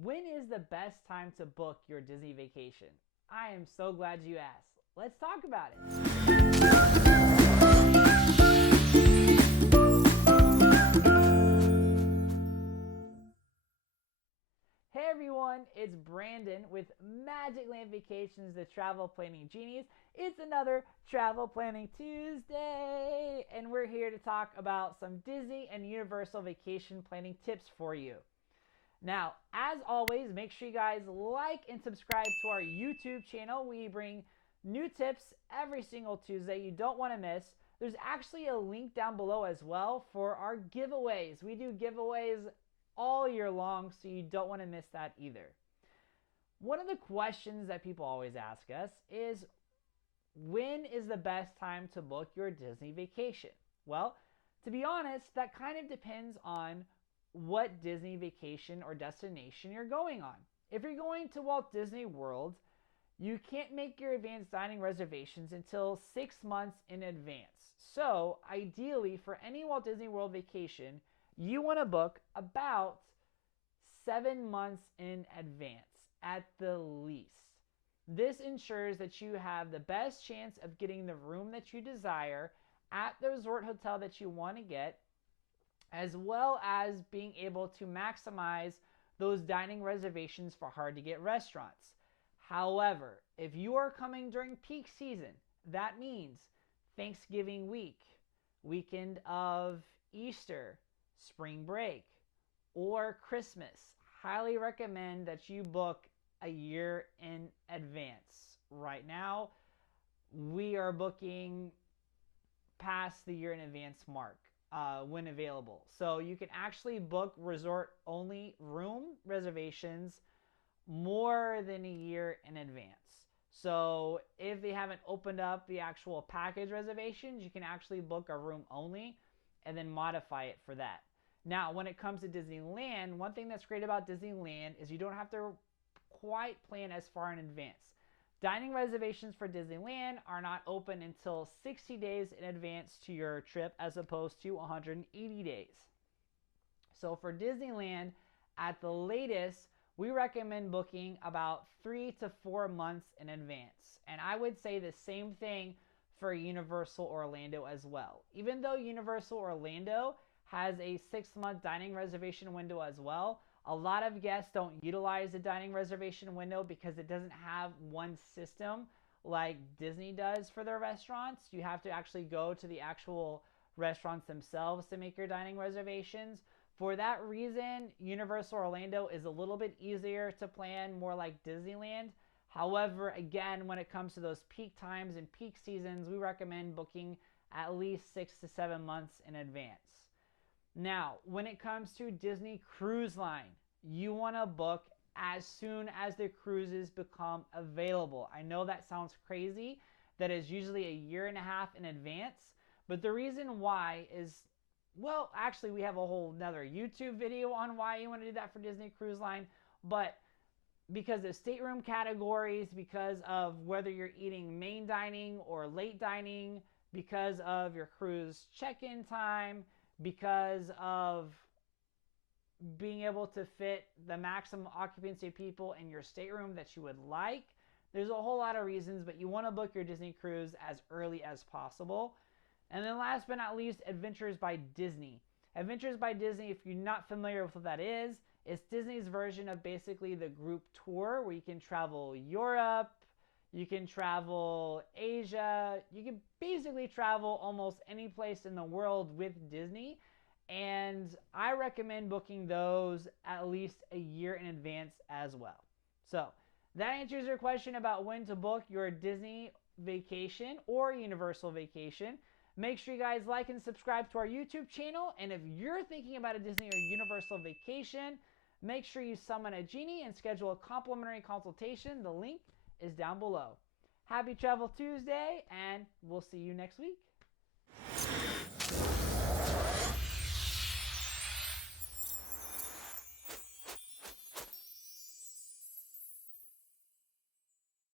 When is the best time to book your Disney vacation? I am so glad you asked. Let's talk about it. Hey everyone, it's Brandon with Magic Land Vacations, the travel planning genies. It's another Travel Planning Tuesday, and we're here to talk about some Disney and Universal vacation planning tips for you. Now, as always, make sure you guys like and subscribe to our YouTube channel. We bring new tips every single Tuesday you don't want to miss. There's actually a link down below as well for our giveaways. We do giveaways all year long, so you don't want to miss that either. One of the questions that people always ask us is, when is the best time to book your Disney vacation? Well, to be honest, that kind of depends on what Disney vacation or destination you're going on. If you're going to Walt Disney World, you can't make your advanced dining reservations until 6 months in advance. So ideally, for any Walt Disney World vacation, you want to book about 7 months in advance at the least. This ensures that you have the best chance of getting the room that you desire at the resort hotel that you want to get, as well as being able to maximize those dining reservations for hard to get restaurants. However, if you are coming during peak season, that means Thanksgiving week, weekend of Easter, spring break, or Christmas, highly recommend that you book a year in advance. Right now, we are booking past the year in advance mark when available. So you can actually book resort only room reservations more than a year in advance. So if they haven't opened up the actual package reservations, you can actually book a room only and then modify it for that. Now, when it comes to Disneyland, one thing that's great about Disneyland is you don't have to quite plan as far in advance. Dining reservations for Disneyland are not open until 60 days in advance to your trip, as opposed to 180 days. So for Disneyland, at the latest, we recommend booking about 3 to 4 months in advance. And I would say the same thing for Universal Orlando as well. Even though Universal Orlando has a 6-month dining reservation window as well, a lot of guests don't utilize the dining reservation window because it doesn't have one system like Disney does for their restaurants. You have to actually go to the actual restaurants themselves to make your dining reservations. For that reason, Universal Orlando is a little bit easier to plan, more like Disneyland. However, again, when it comes to those peak times and peak seasons, we recommend booking at least 6 to 7 months in advance. Now, when it comes to Disney Cruise Line, you want to book as soon as the cruises become available. I know that sounds crazy. That is usually a year and a half in advance. But the reason why is, well, actually, we have a whole nother YouTube video on why you want to do that for Disney Cruise Line. But because of stateroom categories, because of whether you're eating main dining or late dining, because of your cruise check-in time, because of being able to fit the maximum occupancy of people in your stateroom that you would like. There's a whole lot of reasons, but you want to book your Disney cruise as early as possible. And then last but not least, Adventures by Disney. Adventures by Disney, if you're not familiar with what that is, it's Disney's version of basically the group tour where you can travel Europe, you can travel Asia, you can basically travel almost any place in the world with Disney. And I recommend booking those at least a year in advance as well. So that answers your question about when to book your Disney vacation or Universal vacation. Make sure you guys like and subscribe to our YouTube channel. And if you're thinking about a Disney or Universal vacation, make sure you summon a genie and schedule a complimentary consultation. The link is down below. Happy Travel Tuesday, and we'll see you next week.